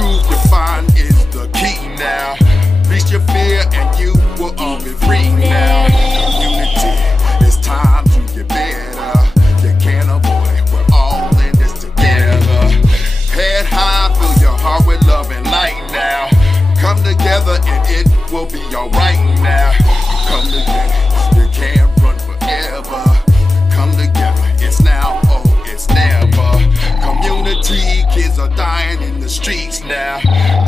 truth you find is the key now. Reach your fear and you will all be free now. Community, it's time to get better. You can't avoid it, we're all in this together. Head high, fill your heart with love and light now. Come together and it will be alright now. Come together, you can't run forever. Come together, it's now or it's never. Community, kids are dying in the streets now.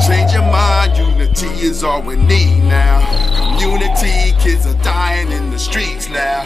Change your mind, unity is all we need now. Community, kids are dying in the streets now.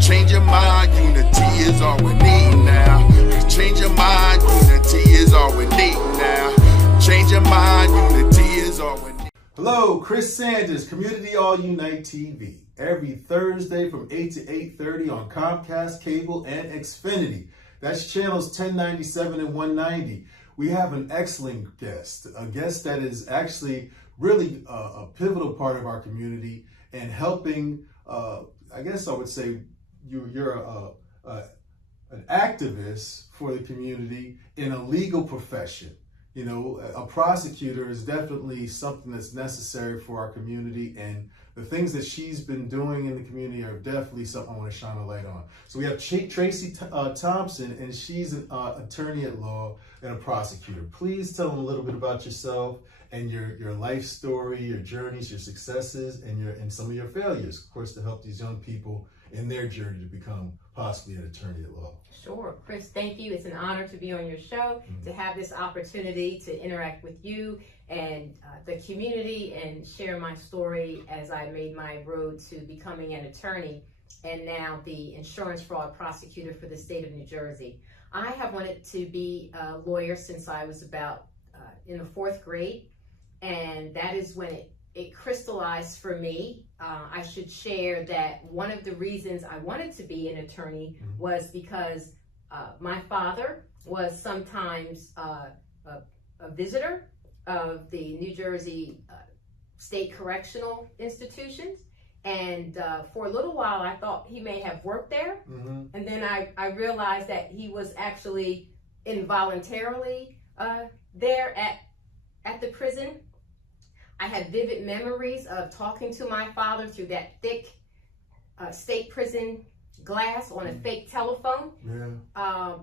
Change your mind, unity is all we need now. Change your mind, unity is all we need now. Change your mind, unity is all we need. Hello, Chris Sanders, Community All Unite TV. Every Thursday from 8 to 8:30 on Comcast, Cable, and Xfinity. That's channels 1097 and 190. We have an excellent guest, a guest that is actually really a pivotal part of our community and helping, I guess I would say you're an activist for the community in a legal profession. You know, a prosecutor is definitely something that's necessary for our community, and the things that she's been doing in the community are definitely something I want to shine a light on. So we have Tracy Thompson, and she's an attorney at law and a prosecutor. Please tell them a little bit about yourself and your life story, your journeys, your successes, and some of your failures, of course, to help these young people in their journey to become possibly an attorney at law. Sure. Chris, thank you. It's an honor to be on your show, to have this opportunity to interact with you and the community and share my story as I made my road to becoming an attorney and now the insurance fraud prosecutor for the state of New Jersey. I have wanted to be a lawyer since I was about in the 4th grade, and that is when it crystallized for me. I should share that one of the reasons I wanted to be an attorney was because my father was sometimes a visitor of the New Jersey state correctional institutions. And for a little while, I thought he may have worked there. And then I realized that he was actually involuntarily there at the prison. I had vivid memories of talking to my father through that thick state prison glass on a fake telephone.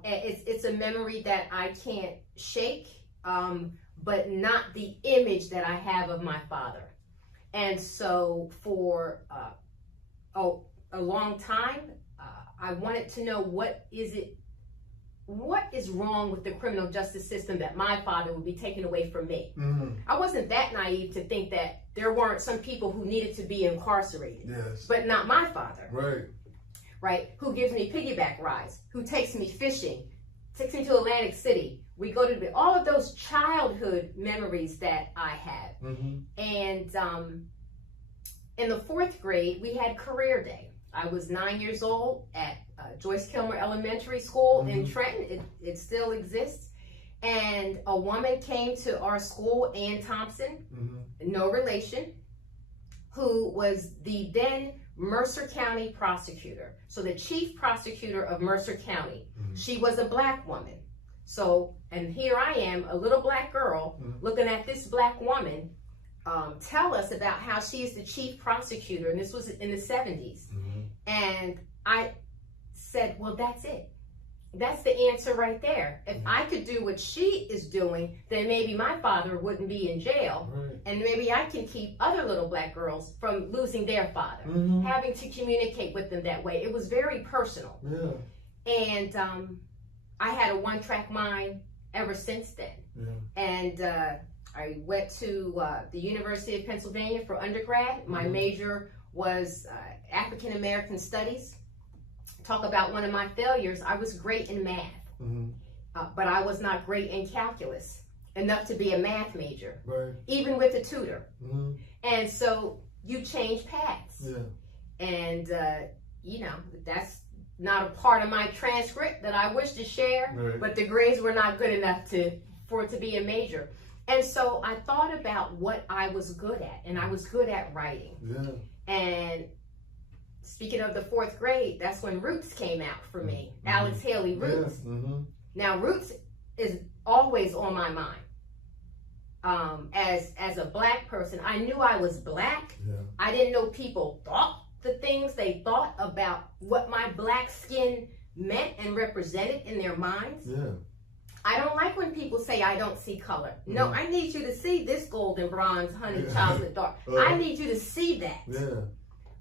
It's a memory that I can't shake, but not the image that I have of my father. And so for a long time, I wanted to know what is wrong with the criminal justice system that my father would be taken away from me. I wasn't that naive to think that there weren't some people who needed to be incarcerated, but not my father. Right? Who gives me piggyback rides, who takes me fishing, takes me to Atlantic City. We go to all of those childhood memories that I had. And in the 4th grade, we had career day. I was 9 years old at Joyce Kilmer Elementary School in Trenton. It still exists. And a woman came to our school, Ann Thompson, no relation, who was the then Mercer County prosecutor. So the chief prosecutor of Mercer County. She was a black woman. So, and here I am, a little black girl, looking at this black woman tell us about how she is the chief prosecutor, and this was in the 70s. And I said, well, that's it. That's the answer right there. If I could do what she is doing, then maybe my father wouldn't be in jail. And maybe I can keep other little black girls from losing their father, having to communicate with them that way. It was very personal. And I had a one-track mind ever since then. And I went to the University of Pennsylvania for undergrad. My major was African American Studies. Talk about one of my failures. I was great in math, but I was not great in calculus, enough to be a math major, even with a tutor. And so you change paths. And, you know, that's not a part of my transcript that I wish to share, but the grades were not good enough for it to be a major. And so I thought about what I was good at, and I was good at writing. And speaking of the 4th grade, that's when Roots came out for me. Alex Haley, Roots. Now, Roots is always on my mind. as a black person, I knew I was black. Yeah. I didn't know people thought the things they thought about what my black skin meant and represented in their minds. Yeah. I don't like when people say I don't see color. No, I need you to see this golden, bronze, honey, chocolate, dark. I need you to see that. Yeah.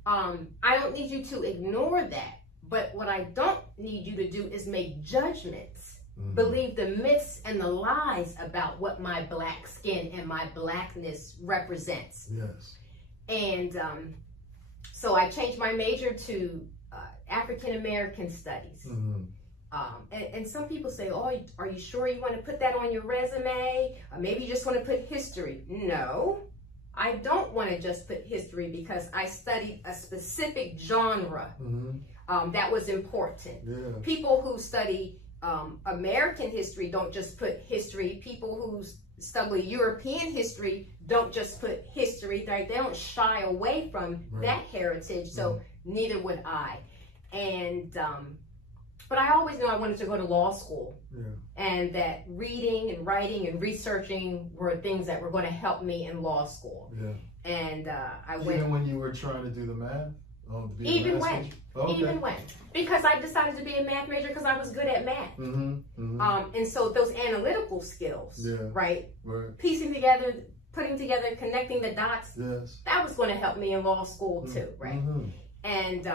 I don't need you to ignore that. But what I don't need you to do is make judgments, believe the myths and the lies about what my black skin and my blackness represents. Yes. And so I changed my major to African American Studies. And some people say, oh, are you sure you want to put that on your resume? Or maybe you just want to put history. No, I don't want to just put history because I studied a specific genre that was important. Yeah. People who study American history don't just put history. People who study European history don't just put history. They don't shy away from that heritage. So neither would I. And but I always knew I wanted to go to law school, and that reading and writing and researching were things that were going to help me in law school. Yeah. And I went. Even when you were trying to do the math? Even when. Even when. Because I decided to be a math major because I was good at math. And so those analytical skills, right? Piecing together, putting together, connecting the dots, that was going to help me in law school too, right? And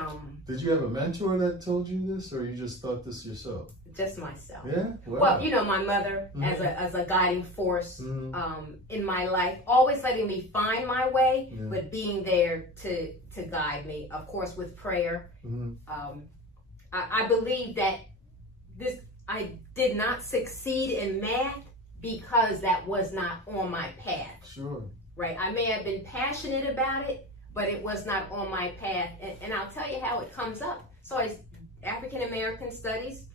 did you have a mentor that told you this, or you just thought this yourself? Just myself. Yeah. Wow. Well, you know, my mother as a guiding force in my life, always letting me find my way, but being there to guide me. Of course, with prayer. I believe that I did not succeed in math because that was not on my path. Sure. Right. I may have been passionate about it, but it was not on my path. And I'll tell you how it comes up. So I African American Studies,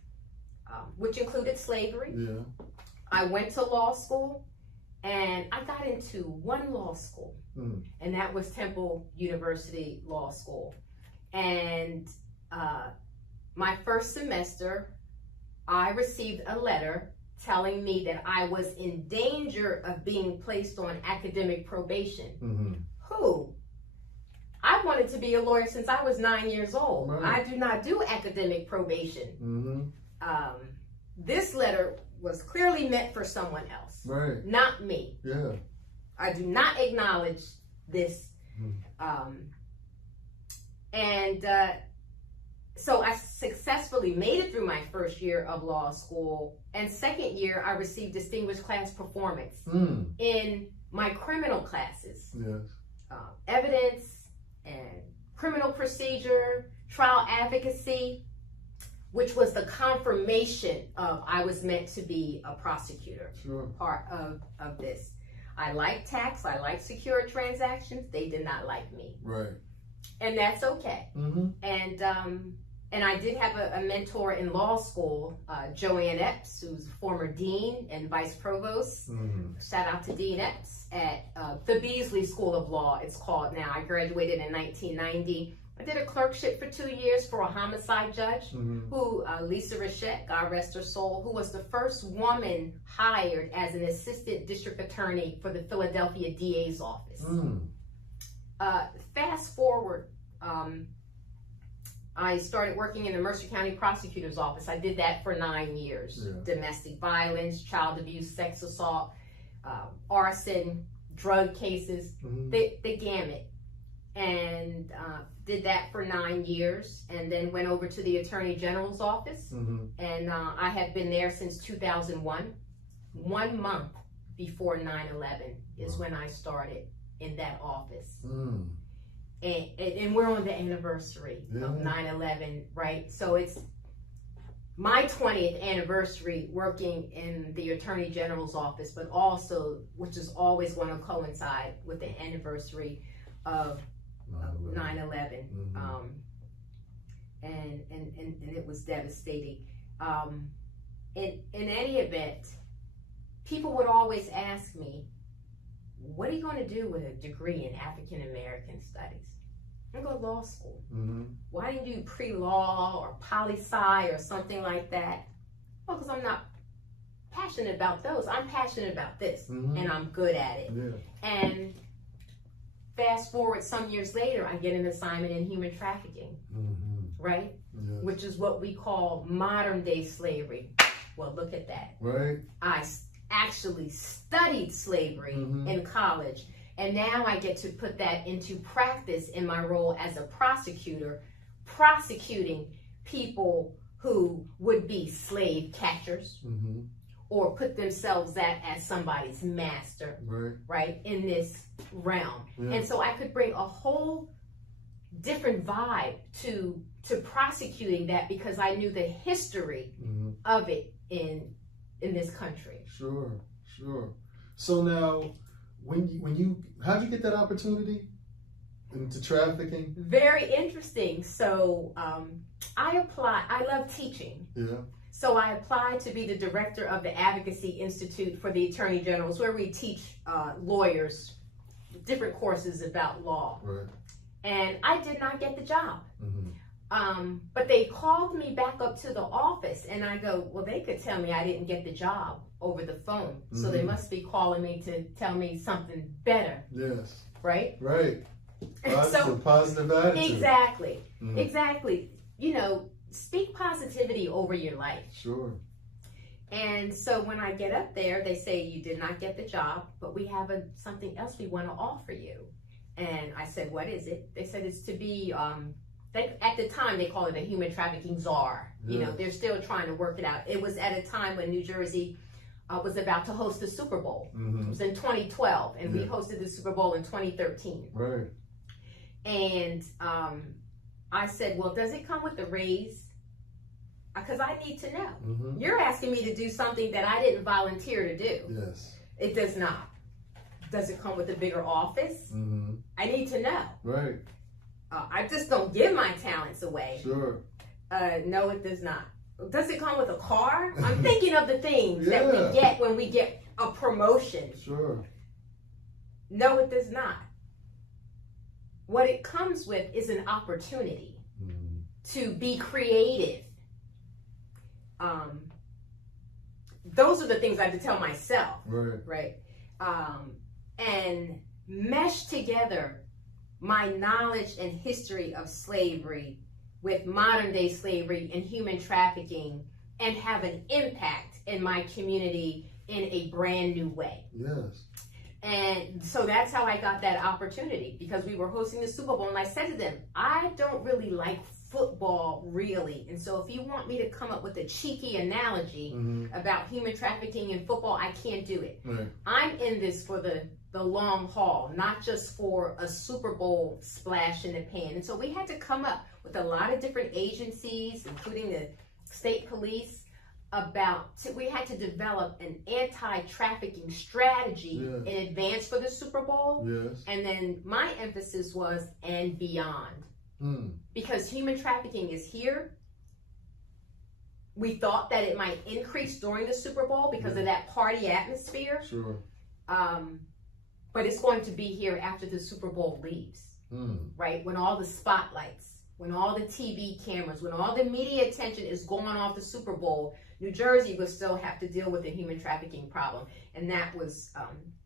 which included slavery. Yeah. I went to law school, and I got into one law school, and that was Temple University Law School. And my first semester, I received a letter telling me that I was in danger of being placed on academic probation. Who? I wanted to be a lawyer since I was 9 years old. I do not do academic probation. This letter was clearly meant for someone else, not me. Yeah. I do not acknowledge this. So I successfully made it through my first year of law school, and second year I received distinguished class performance in my criminal classes. Evidence and criminal procedure, trial advocacy, which was the confirmation of I was meant to be a prosecutor. Part of this. I like tax, I like secure transactions. They did not like me. And that's okay. And I did have a mentor in law school, Joanne Epps, who's former dean and vice provost. Shout out to Dean Epps at the Beasley School of Law, it's called now. I graduated in 1990. I did a clerkship for 2 years for a homicide judge, who, Lisa Rachette, God rest her soul, who was the first woman hired as an assistant district attorney for the Philadelphia DA's office. Fast forward, I started working in the Mercer County Prosecutor's Office. I did that for 9 years. Domestic violence, child abuse, sex assault, arson, drug cases, the gamut. And did that for 9 years, and then went over to the Attorney General's office. And I have been there since 2001. 1 month before 9/11 is when I started in that office. And we're on the anniversary of 9/11, right? So it's my 20th anniversary working in the Attorney General's office, but also, which is always going to coincide with the anniversary of 9/11. And it was devastating. In any event, people would always ask me, what are you going to do with a degree in African American Studies? I'm going to go to law school. Why didn't you do pre-law or poli-sci or something like that? Well, because I'm not passionate about those. I'm passionate about this, Mhm. and I'm good at it. Yeah. And fast forward some years later, I get an assignment in human trafficking, Mhm. right? Yes. Which is what we call modern day slavery. Well, look at that. Right. I actually studied slavery Mhm. in college, and now I get to put that into practice in my role as a prosecutor, prosecuting people who would be slave catchers Mhm. or put themselves as somebody's master, Right. right, in this realm. Yeah. And so I could bring a whole different vibe to prosecuting that because I knew the history Mhm. of it in this country. Sure. Sure. So now, when you how'd you get that opportunity into trafficking? Very interesting. So I love teaching. Yeah. So I applied to be the director of the Advocacy Institute for the Attorney Generals, where we teach lawyers different courses about law. Right. And I did not get the job. Mhm. But they called me back up to the office, and I go, well, they could tell me I didn't get the job over the phone. So they Mhm. must be calling me to tell me something better, Yes. right? Right. So Positive attitude. exactly, Mhm. exactly. You know, speak positivity over your life. Sure. And so when I get up there, they say, you did not get the job, but we have something else we want to offer you. And I said, what is it? They said it's to be, at the time they call it a human trafficking czar. You know, Yes. they're still trying to work it out. It was at a time when New Jersey was about to host the Super Bowl. It Mhm. was in 2012, and we Yeah. hosted the Super Bowl in 2013. Right. And I said, well, does it come with a raise? Because I need to know. Mhm. You're asking me to do something that I didn't volunteer to do. Yes. It does not. Does it come with a bigger office? Mhm. I need to know. Right. I just don't give my talents away. Sure. No, it does not. Does it come with a car? I'm thinking of the things that Yeah. we get when we get a promotion. Sure. No, it does not. What it comes with is an opportunity Mhm. to be creative. Those are the things I have to tell myself, Right. right? And mesh together my knowledge and history of slavery with modern day slavery and human trafficking and have an impact in my community in a brand new way. Yes. And so that's how I got that opportunity, because we were hosting the Super Bowl, and I said to them, I don't really like football really, and so if you want me to come up with a cheeky analogy Mhm. about human trafficking and football, I can't do it. Right. I'm in this for the long haul, not just for a Super Bowl splash in the pan. And so we had to come up with a lot of different agencies, including the state police, we had to develop an anti-trafficking strategy Yes. in advance for the Super Bowl. Yes. And then my emphasis was and beyond. Mm. Because human trafficking is here. We thought that it might increase during the Super Bowl because of that party atmosphere. Sure. But it's going to be here after the Super Bowl leaves, Mm. right? When all the spotlights, when all the TV cameras, when all the media attention is going off the Super Bowl, New Jersey will still have to deal with the human trafficking problem. And that was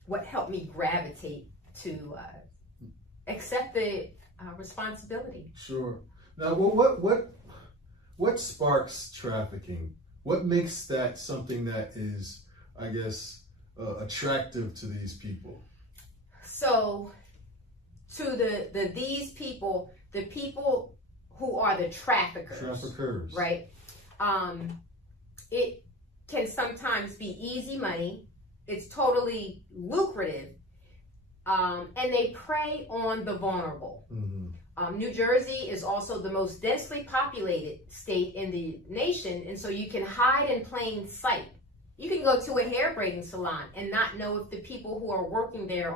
what helped me gravitate to accept the responsibility. Sure. Now, well, what sparks trafficking? What makes that something that is, I guess, attractive to these people? So, to these people, the people who are the traffickers, right? It can sometimes be easy money. It's totally lucrative, and they prey on the vulnerable. Mm-hmm. New Jersey is also the most densely populated state in the nation, and so you can hide in plain sight. You can go to a hair braiding salon and not know if the people who are working there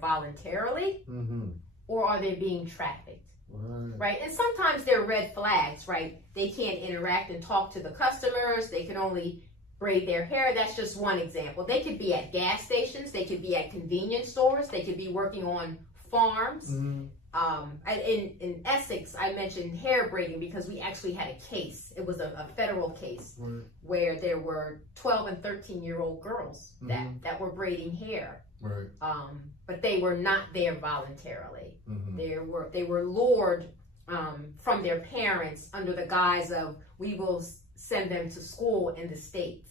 voluntarily, Mm-hmm. or are they being trafficked, Right. right? And sometimes they're red flags, right? They can't interact and talk to the customers. They can only braid their hair. That's just one example. They could be at gas stations. They could be at convenience stores. They could be working on farms. Mm-hmm. in Essex, I mentioned hair braiding because we actually had a case. It was a federal case Right. where there were 12 and 13-year-old girls that were braiding hair. Right. But they were not there voluntarily. Mm-hmm. They were lured from their parents under the guise of, we will send them to school in the States.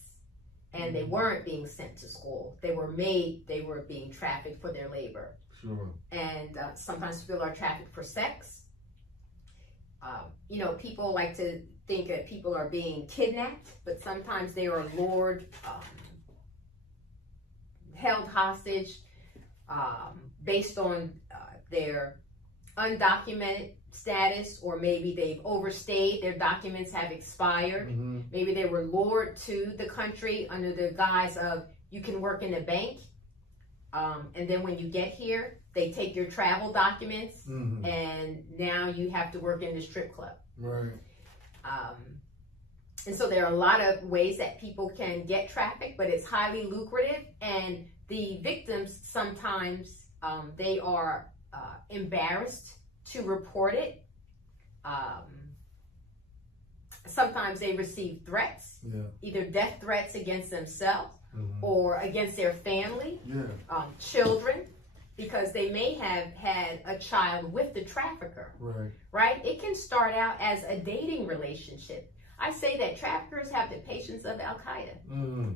And they weren't being sent to school. They were being trafficked for their labor. Sure. And sometimes people are trafficked for sex. You know, people like to think that people are being kidnapped, but sometimes they are lured, held hostage, based on their undocumented status, or maybe they've overstayed, their documents have expired. Mm-hmm. Maybe they were lured to the country under the guise of, you can work in a bank. And then when you get here, they take your travel documents, and now you have to work in the strip club. Right. And so there are a lot of ways that people can get trafficked, but it's highly lucrative. And the victims sometimes, they are embarrassed to report it. Sometimes they receive threats, either death threats against themselves or against their family, children, because they may have had a child with the trafficker. Right? It can start out as a dating relationship. I say that traffickers have the patience of Al-Qaeda,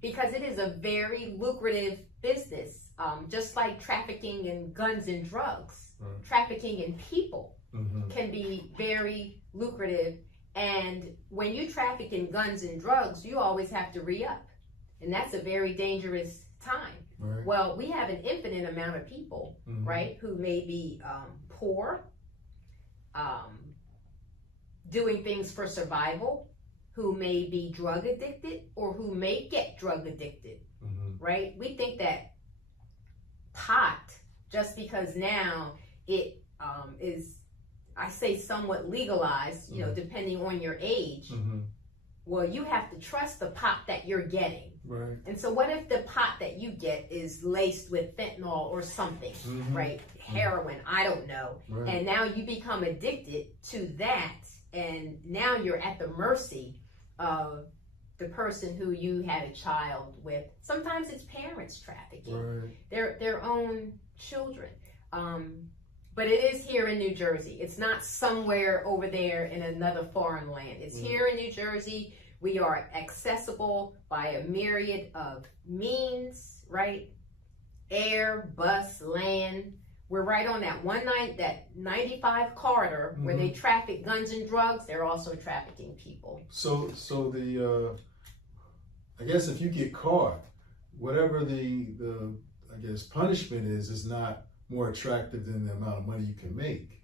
because it is a very lucrative business, just like trafficking in guns and drugs. Trafficking in people can be very lucrative. And when you traffic in guns and drugs, you always have to re-up. And that's a very dangerous time. Right. Well, we have an infinite amount of people, right, who may be poor, doing things for survival, who may be drug addicted, or who may get drug addicted, right? We think that pot, just because now it is, I say, somewhat legalized, you know, depending on your age, well, you have to trust the pot that you're getting. Right. And so what if the pot that you get is laced with fentanyl or something, right? Heroin, I don't know. Right. And now you become addicted to that, and now you're at the mercy of the person who you had a child with. Sometimes it's parents trafficking, their own children. But it is here in New Jersey. It's not somewhere over there in another foreign land. It's here in New Jersey. We are accessible by a myriad of means, right? Air, bus, land. We're right on that 95 corridor where they traffic guns and drugs. They're also trafficking people. So the I guess if you get caught, whatever the I guess punishment is not more attractive than the amount of money you can make.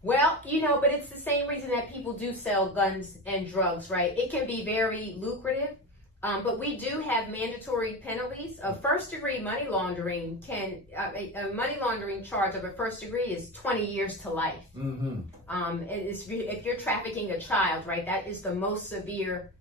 Well, you know, but it's the same reason that people do sell guns and drugs, right? It can be very lucrative, but we do have mandatory penalties. A first-degree money laundering a money laundering charge of a first degree is 20 years to life. If you're trafficking a child, right, that is the most severe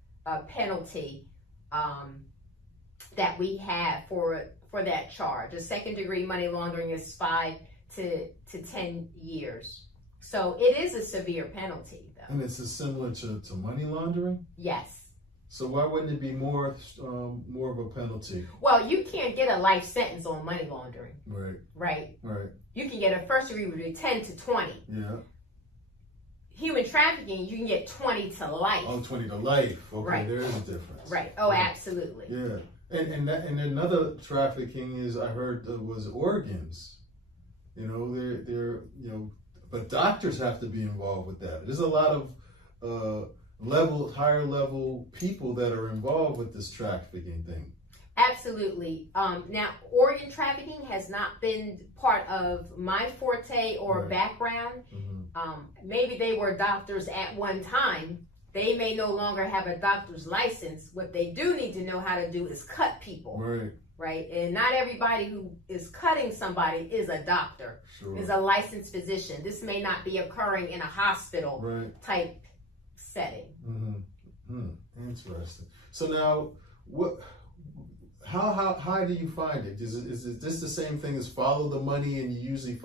penalty that we have for that charge. A second-degree money laundering is 5 to 10 years. So it is a severe penalty, though. And it's similar to money laundering? Yes. So why wouldn't it be more of a penalty? Well, you can't get a life sentence on money laundering. Right. You can get a first degree would be 10 to 20. Yeah. Human trafficking, you can get 20 to life. Oh, 20 to life. Okay, right. There is a difference. Right. Oh, absolutely. Yeah. And another trafficking is, I heard, was organs. You know, they're you know, but doctors have to be involved with that. There's a lot of higher level people that are involved with this trafficking thing. Absolutely. Now, organ trafficking has not been part of my forte or background. Maybe they were doctors at one time. They may no longer have a doctor's license. What they do need to know how to do is cut people. Right? And not everybody who is cutting somebody is a doctor, is a licensed physician. This may not be occurring in a hospital type setting. Interesting. So now, how do you find it? Is this the same thing as follow the money, and you usually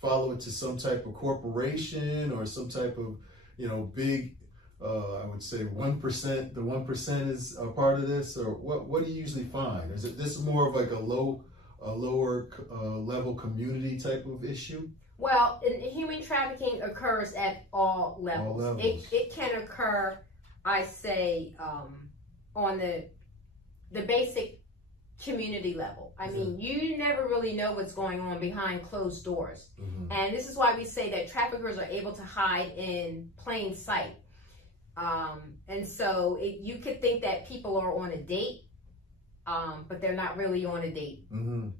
follow it to some type of corporation or some type of, big, I would say 1%, the 1% is a part of this, or what do you usually find? Is it this more of like a lower level community type of issue? Well, human trafficking occurs at all levels. All levels. It can occur, I say, on the basic community level. I mean, you never really know what's going on behind closed doors. Mm-hmm. And this is why we say that traffickers are able to hide in plain sight. And so you could think that people are on a date, but they're not really on a date. Mm-hmm.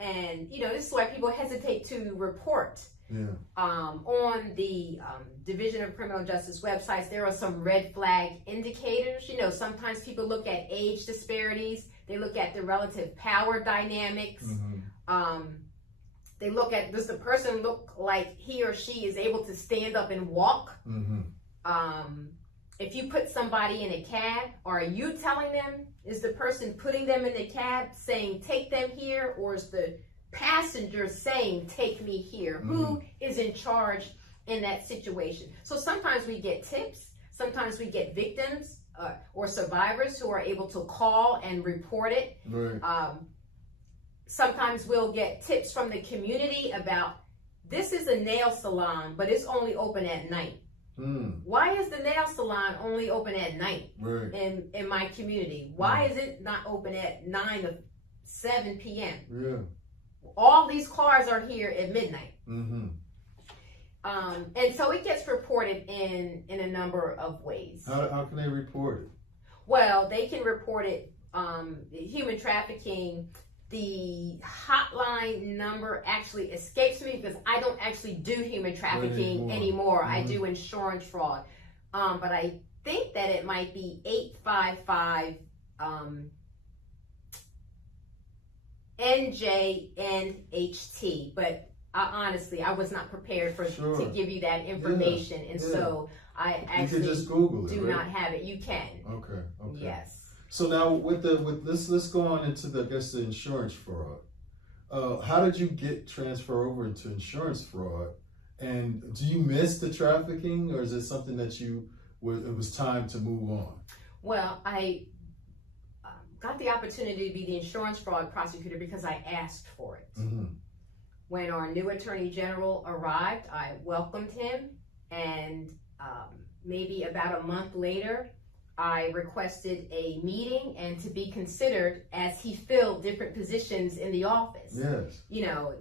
And this is why people hesitate to report. Yeah. On the Division of Criminal Justice websites, there are some red flag indicators. Sometimes people look at age disparities. They look at the relative power dynamics. Mm-hmm. They look at, does the person look like he or she is able to stand up and walk? Mm-hmm. If you put somebody in a cab, are you telling them? Is the person putting them in the cab saying, take them here? Or is the passenger saying, take me here? Mm-hmm. Who is in charge in that situation? So sometimes we get tips. Sometimes we get victims or survivors who are able to call and report it. Right. Sometimes we'll get tips from the community about, this is a nail salon, but it's only open at night. Mm. Why is the nail salon only open at night Right. in my community? Why is it not open at 9 to 7 p.m.? Yeah. All these cars are here at midnight. Mm-hmm. And so it gets reported in a number of ways. How can they report it? Well, they can report it, human trafficking. The hotline number actually escapes me because I don't actually do human trafficking anymore. Mm-hmm. I do insurance fraud. But I think that it might be 855 NJNHT. But honestly, I was not prepared to give you that information. And so I actually just Google it, do not have it. You can. Okay. Yes. So now let's go on into the insurance fraud. How did you get transfer over into insurance fraud? And do you miss the trafficking, or is it something that it was time to move on? Well, I got the opportunity to be the insurance fraud prosecutor because I asked for it. Mm-hmm. When our new attorney general arrived, I welcomed him, and maybe about a month later, I requested a meeting and to be considered as he filled different positions in the office. Yes.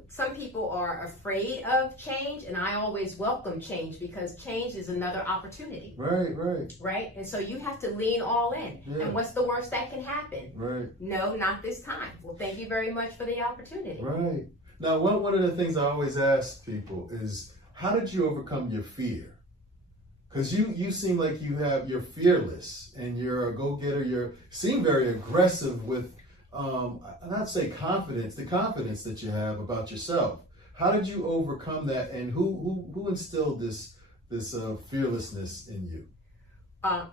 Some people are afraid of change, and I always welcome change because change is another opportunity. Right? And so you have to lean all in. Yeah. And what's the worst that can happen? Right. No, not this time. Well, thank you very much for the opportunity. Right. Now, one of the things I always ask people is, how did you overcome your fear? Because you seem like you're fearless and you're a go-getter. You seem very aggressive with, not say confidence, the confidence that you have about yourself. How did you overcome that, and who instilled this fearlessness in you?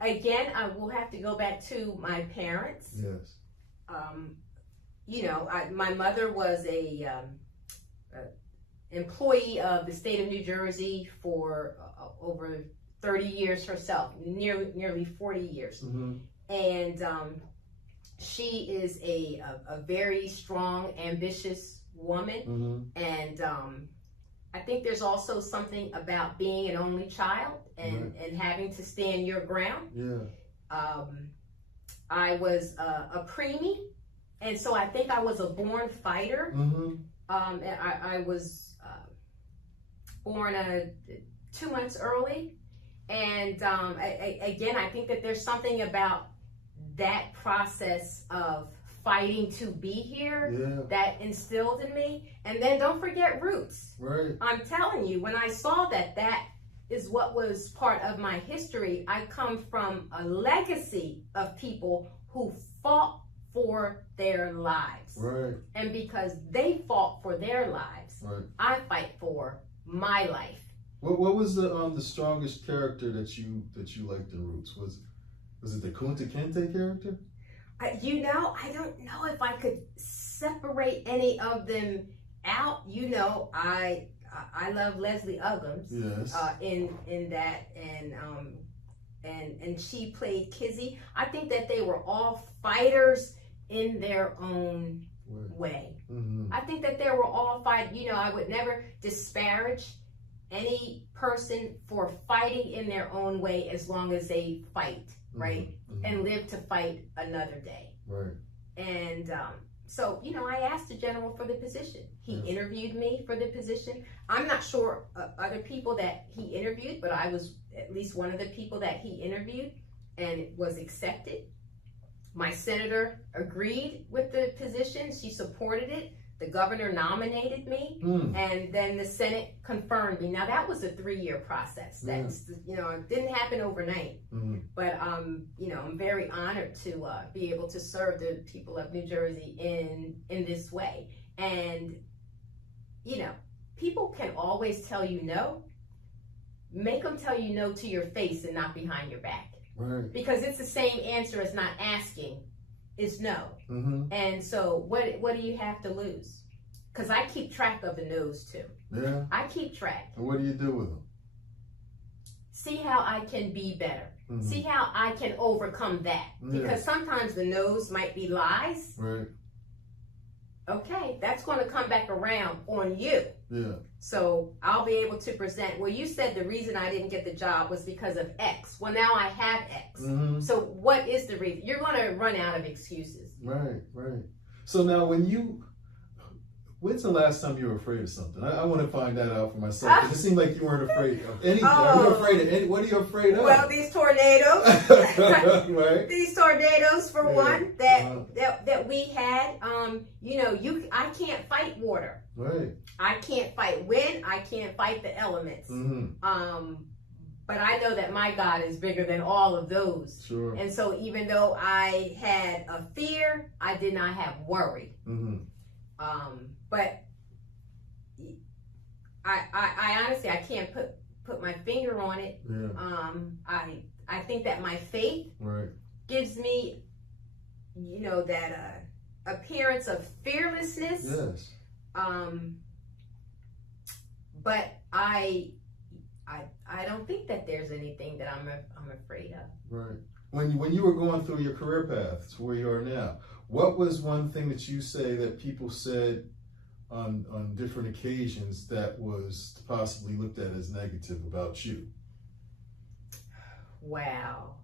Again, I will have to go back to my parents. Yes. My mother was a employee of the state of New Jersey for over 30 years herself, nearly 40 years. Mm-hmm. And she is a very strong, ambitious woman. Mm-hmm. And I think there's also something about being an only child and having to stand your ground. Yeah. I was a preemie, and so I think I was a born fighter. Mm-hmm. I was born 2 months early. And again, I think that there's something about that process of fighting to be here that instilled in me. And then don't forget roots. Right. I'm telling you, when I saw that is what was part of my history, I come from a legacy of people who fought for their lives. Right. And because they fought for their lives, I fight for my life. What was the strongest character that you liked in Roots? Was it the Kunta Kinte character? I don't know if I could separate any of them out, you know, I love Leslie Uggams. Yes. In that, and she played Kizzy. I think that they were all fighters in their own way. Mm-hmm. I think that they were all fight. You know, I would never disparage any person for fighting in their own way as long as they fight, right? Mm-hmm. And live to fight another day. Right. And so, you know, I asked the general for the position. He interviewed me for the position. I'm not sure other people that he interviewed, but I was at least one of the people that he interviewed, and it was accepted. My senator agreed with the position. She supported it. The governor nominated me, and then the Senate confirmed me. Now, that was a 3-year process. That's, you know, it didn't happen overnight. But, you know, I'm very honored to be able to serve the people of New Jersey in this way. And, you know, people can always tell you no. Make them tell you no to your face and not behind your back. Right. Because it's the same answer as not asking. Is no. And so what do you have to lose? Because I keep track of the no's too. Yeah. I keep track. And what do you do with them? See how I can be better. See how I can overcome that. Because sometimes the no's might be lies. Right. Okay, that's going to come back around on you. Yeah. So I'll be able to present, well, you said the reason I didn't get the job was because of X. Well, now I have X. So what is the reason? You're going to run out of excuses. Right, right. So now when's the last time you were afraid of something? I want to find that out for myself. Because it seemed like you weren't afraid of anything. Are you afraid of any? What are you afraid of? Well, these tornadoes. Right. These tornadoes, for one, that we had. You know, I can't fight water. Right. I can't fight wind. I can't fight the elements. But I know that my God is bigger than all of those. Sure. And so even though I had a fear, I did not have worry. But I honestly, I can't put my finger on it. I think that my faith gives me, you know, that appearance of fearlessness. Yes. But I don't think that there's anything that I'm afraid of. Right. When you were going through your career path to where you are now, what was one thing that you say that people said on different occasions that was possibly looked at as negative about you? Wow.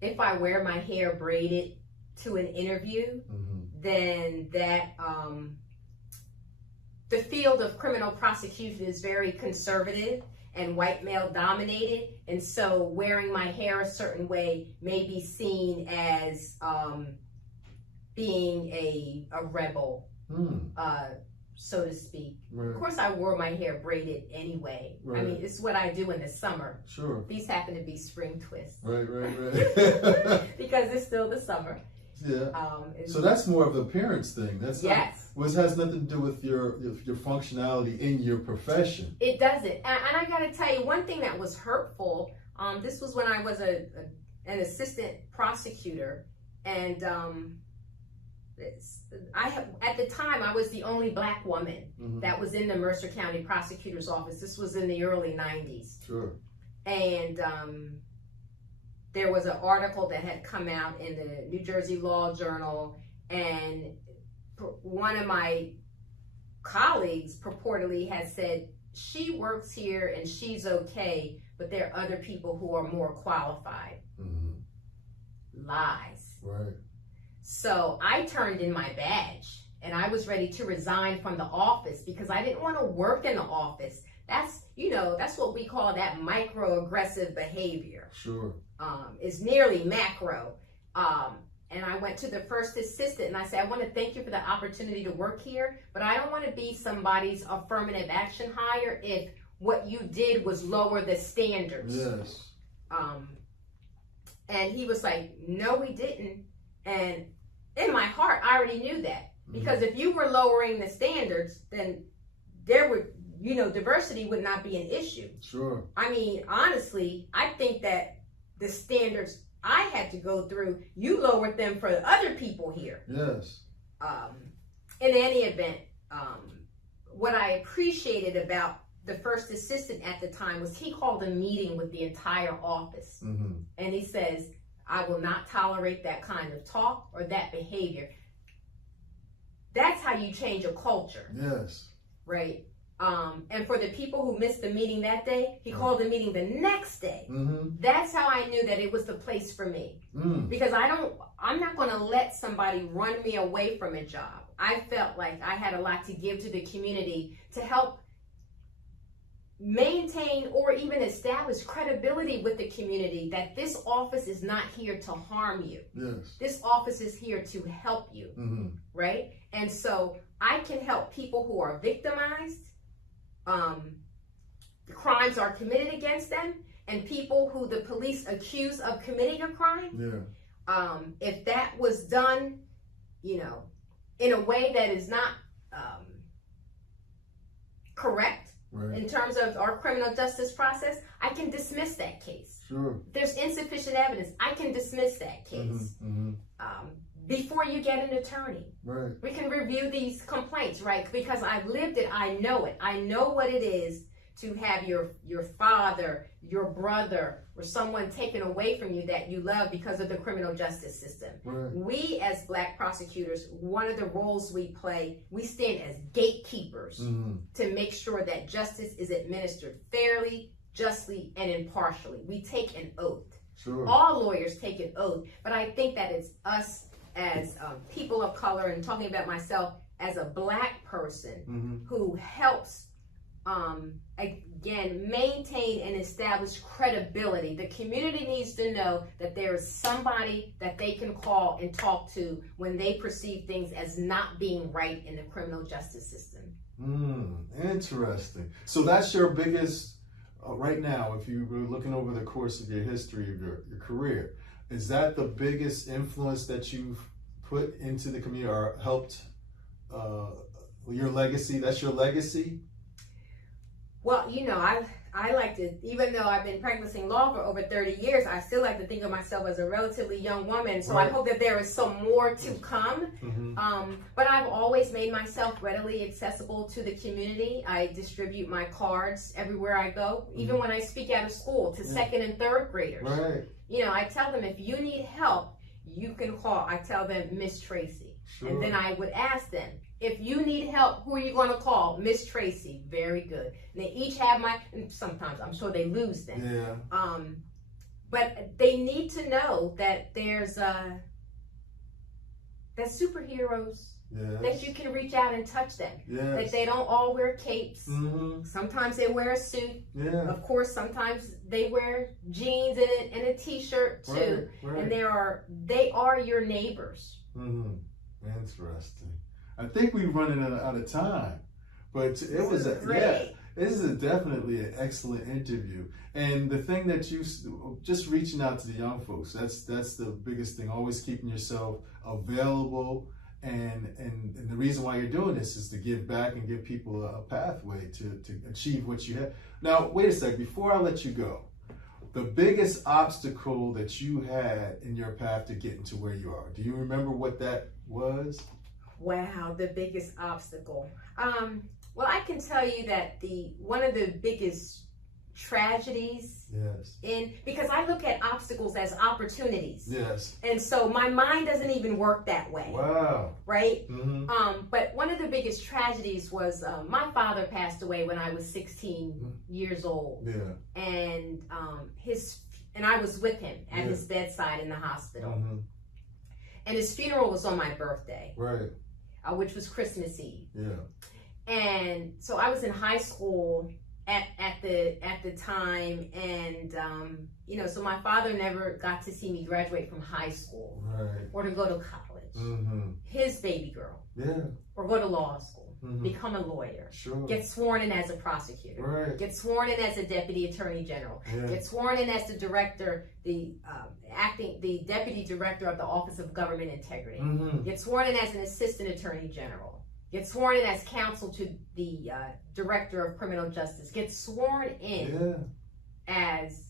If I wear my hair braided to an interview, then that the field of criminal prosecution is very conservative and white male dominated, and so wearing my hair a certain way may be seen as being a rebel, so to speak. Of course, I wore my hair braided anyway. I mean, it's what I do in the summer. Sure. These happen to be spring twists. Right. Because it's still the summer. Yeah. So that's more of the appearance thing. That's which has nothing to do with your functionality in your profession. It doesn't. And I got to tell you, one thing that was hurtful. This was when I was an assistant prosecutor, and at the time I was the only Black woman that was in the Mercer County Prosecutor's Office. This was in the early '90s. Sure. And there was an article that had come out in the New Jersey Law Journal, and one of my colleagues purportedly had said, she works here and she's okay, but there are other people who are more qualified. Lies. Right. So I turned in my badge and I was ready to resign from the office because I didn't want to work in the office. That's, you know, that's what we call that microaggressive behavior. Sure. Is nearly macro. And I went to the first assistant and I said, I want to thank you for the opportunity to work here, but I don't want to be somebody's affirmative action hire if what you did was lower the standards. Yes. And he was like, no, we didn't. And in my heart, I already knew that. Because if you were lowering the standards, then there would, you know, diversity would not be an issue. Sure. I mean, honestly, I think that the standards I had to go through, you lowered them for other people here. Yes. in any event, what I appreciated about the first assistant at the time was he called a meeting with the entire office. And he says, I will not tolerate that kind of talk or that behavior. That's how you change a culture. Yes. Right? And for the people who missed the meeting that day, he called the meeting the next day. That's how I knew that it was the place for me. Because I'm not going to let somebody run me away from a job. I felt like I had a lot to give to the community to help maintain or even establish credibility with the community that this office is not here to harm you. Yes. This office is here to help you. Right? And so I can help people who are victimized, crimes are committed against them, and people who the police accuse of committing a crime. If that was done, in a way that is not correct, in terms of our criminal justice process, I can dismiss that case. Sure. If there's insufficient evidence, I can dismiss that case. Before you get an attorney. Right. We can review these complaints, right? Because I've lived it, I know it. I know what it is to have your father, your brother, or someone taken away from you that you love because of the criminal justice system. We as Black prosecutors, one of the roles we play, we stand as gatekeepers to make sure that justice is administered fairly, justly, and impartially. We take an oath. Sure. All lawyers take an oath, but I think that it's us as people of color, and talking about myself as a Black person who helps again maintain and establish credibility. The community needs to know that there is somebody that they can call and talk to when they perceive things as not being right in the criminal justice system. Interesting. So that's your biggest right now, if you were looking over the course of your history of your career, is that the biggest influence that you've put into the community or helped your legacy? That's your legacy? Well, I like to, even though I've been practicing law for over 30 years, I still like to think of myself as a relatively young woman. So I hope that there is some more to come. But I've always made myself readily accessible to the community. I distribute my cards everywhere I go, even when I speak out of school to second and third graders. I tell them, if you need help, you can call. I tell them, Miss Tracy. And then I would ask them, if you need help, who are you going to call? Miss Tracy. Very good. And they each have and sometimes I'm sure they lose them. But they need to know that there's that superheroes, that you can reach out and touch them. That they don't all wear capes. Sometimes they wear a suit. Of course, sometimes they wear jeans and a t-shirt too. And they are your neighbors. Interesting. I think we're running out of time, but this is definitely an excellent interview. And the thing that you just reaching out to the young folks, that's the biggest thing. Always keeping yourself available, and the reason why you're doing this is to give back and give people a pathway to achieve what you have. Now, wait a sec. Before I let you go, the biggest obstacle that you had in your path to getting to where you are, do you remember what that was? Wow, the biggest obstacle. Well, I can tell you that one of the biggest tragedies because I look at obstacles as opportunities. And so my mind doesn't even work that way. Wow. Right? But one of the biggest tragedies was my father passed away when I was 16 years old. And I was with him at his bedside in the hospital. And his funeral was on my birthday. Which was Christmas Eve. And so I was in high school at the time, and so my father never got to see me graduate from high school or to go to college. His baby girl, or go to law school, become a lawyer, get sworn in as a prosecutor, get sworn in as a deputy attorney general, get sworn in as the director, the deputy director of the Office of Government Integrity, get sworn in as an assistant attorney general, get sworn in as counsel to the director of criminal justice, get sworn in as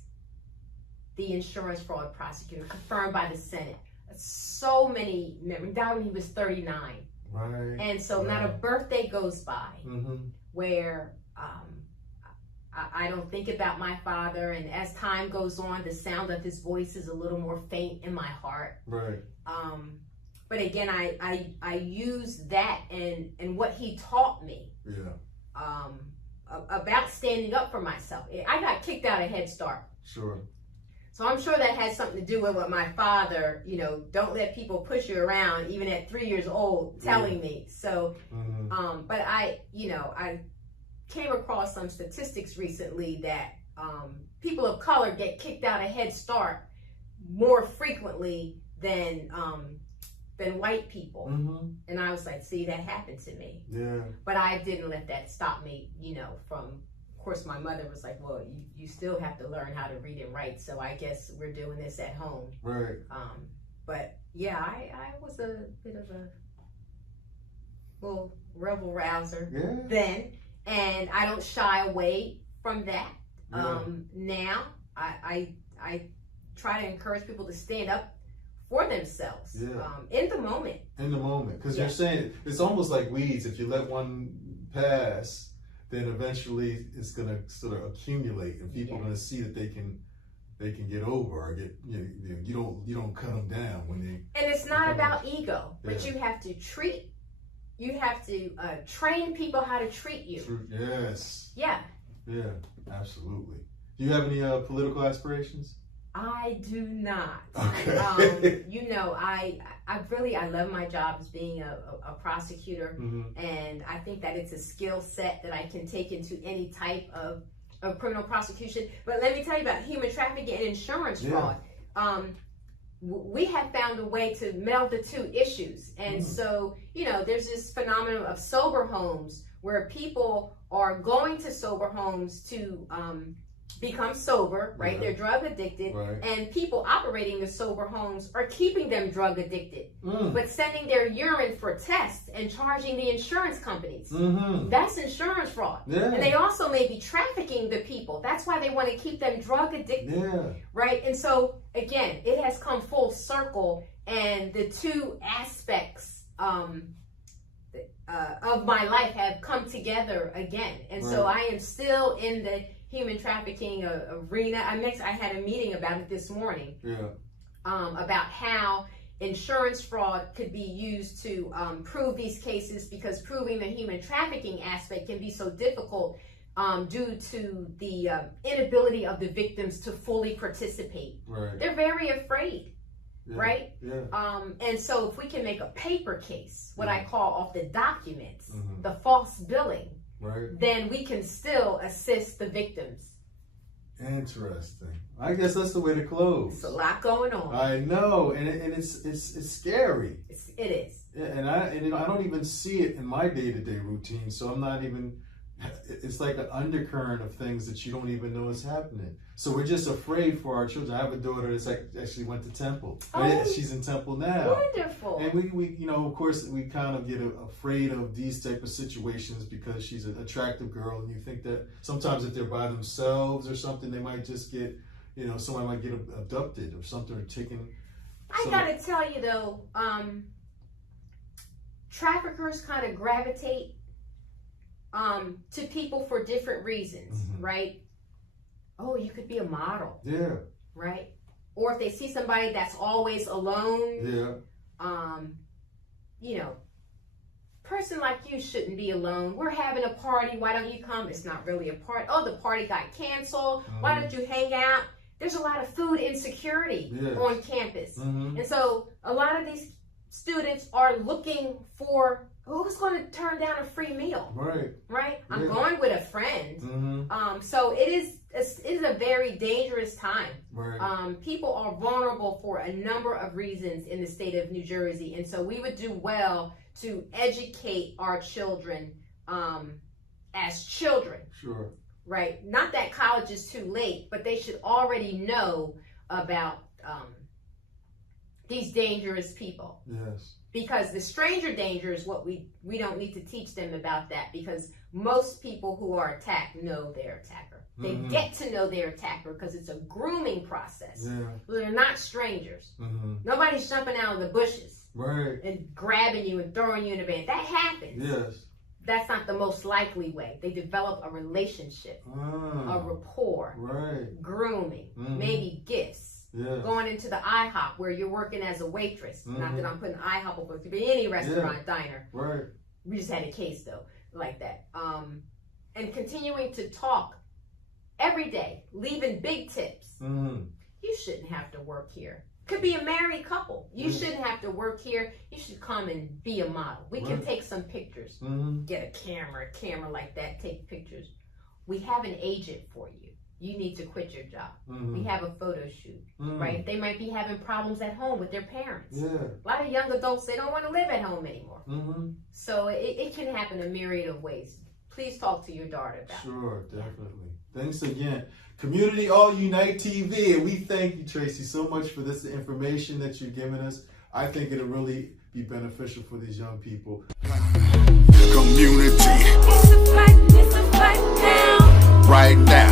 the insurance fraud prosecutor, confirmed by the Senate. So many, died when he was 39. Right. And so not a birthday goes by where I don't think about my father, and as time goes on, the sound of his voice is a little more faint in my heart. Right. But again, I use that and what he taught me. Yeah. About standing up for myself. I got kicked out of Head Start. Sure. So I'm sure that has something to do with what my father, don't let people push you around, even at 3 years old, telling me. So, but I came across some statistics recently that people of color get kicked out of Head Start more frequently than white people. And I was like, see, that happened to me. Yeah. But I didn't let that stop me, from, of course, my mother was like, well, you still have to learn how to read and write. So I guess we're doing this at home. Right. But yeah, I was a bit of a little rebel rouser then. And I don't shy away from that. Now I try to encourage people to stand up for themselves in the moment. Because you're saying it's almost like weeds. If you let one pass, then eventually it's going to sort of accumulate, and people are going to see that they can get over or get you don't cut them down when they. And it's not about ego, but you have to train people how to treat you. Yes. Yeah. Yeah, absolutely. Do you have any political aspirations? I do not. Okay. I love my job as being a prosecutor, and I think that it's a skill set that I can take into any type of criminal prosecution. But let me tell you about human trafficking and insurance fraud. We have found a way to meld the two issues. And so, there's this phenomenon of sober homes where people are going to sober homes to become sober, right? They're drug addicted, and people operating the sober homes are keeping them drug addicted, but sending their urine for tests and charging the insurance companies. That's insurance fraud. And they also may be trafficking the people. That's why they want to keep them drug addicted, right? And so again, it has come full circle, and the two aspects of my life have come together again. And so I am still in the human trafficking arena. I had a meeting about it this morning. About how insurance fraud could be used to prove these cases, because proving the human trafficking aspect can be so difficult due to the inability of the victims to fully participate. They're very afraid. Right? And so if we can make a paper case, what I call off the documents, the false billing, then we can still assist the victims. Interesting. I guess that's the way to close. It's a lot going on. I know, and it's scary. It is. Yeah, and I don't even see it in my day-to-day routine, so I'm not even. It's like an undercurrent of things that you don't even know is happening. So we're just afraid for our children. I have a daughter that's actually went to Temple. She's in Temple now. Wonderful. And we of course, we kind of get afraid of these type of situations because she's an attractive girl, and you think that sometimes if they're by themselves or something, they might just get, someone might get abducted or something, or taken. I gotta tell you though, traffickers kind of gravitate to people for different reasons, right? Oh, you could be a model. Yeah. Right? Or if they see somebody that's always alone. Yeah. Person like you shouldn't be alone. We're having a party. Why don't you come? It's not really a party. Oh, the party got canceled. Why don't you hang out? There's a lot of food insecurity on campus. And so a lot of these students are looking for who's going to turn down a free meal. Right? I'm going with a friend. So it is a very dangerous time. People are vulnerable for a number of reasons in the state of New Jersey. And so we would do well to educate our children as children. Right? Not that college is too late, but they should already know about these dangerous people. Because the stranger danger is what we don't need to teach them about that, because most people who are attacked know their attacker. They get to know their attacker because it's a grooming process. They're not strangers. Nobody's jumping out of the bushes. Right. and grabbing you and throwing you in a van. That happens. Yes. That's not the most likely way. They develop a relationship, a rapport, right. grooming, maybe gifts. Yeah. Going into the IHOP where you're working as a waitress. Not that I'm putting IHOP up, it could be any restaurant, diner. Right. We just had a case though, like that. And continuing to talk every day, leaving big tips. You shouldn't have to work here. Could be a married couple. You shouldn't have to work here. You should come and be a model. We can take some pictures. Get a camera like that, take pictures. We have an agent for you. You need to quit your job. We have a photo shoot, right? They might be having problems at home with their parents. Yeah. A lot of young adults, they don't want to live at home anymore. So it can happen a myriad of ways. Please talk to your daughter about it. Sure, definitely. Thanks again. Community All Unite TV, and we thank you, Tracy, so much for this information that you're giving us. I think it'll really be beneficial for these young people. Community. It's a fight now. Right now.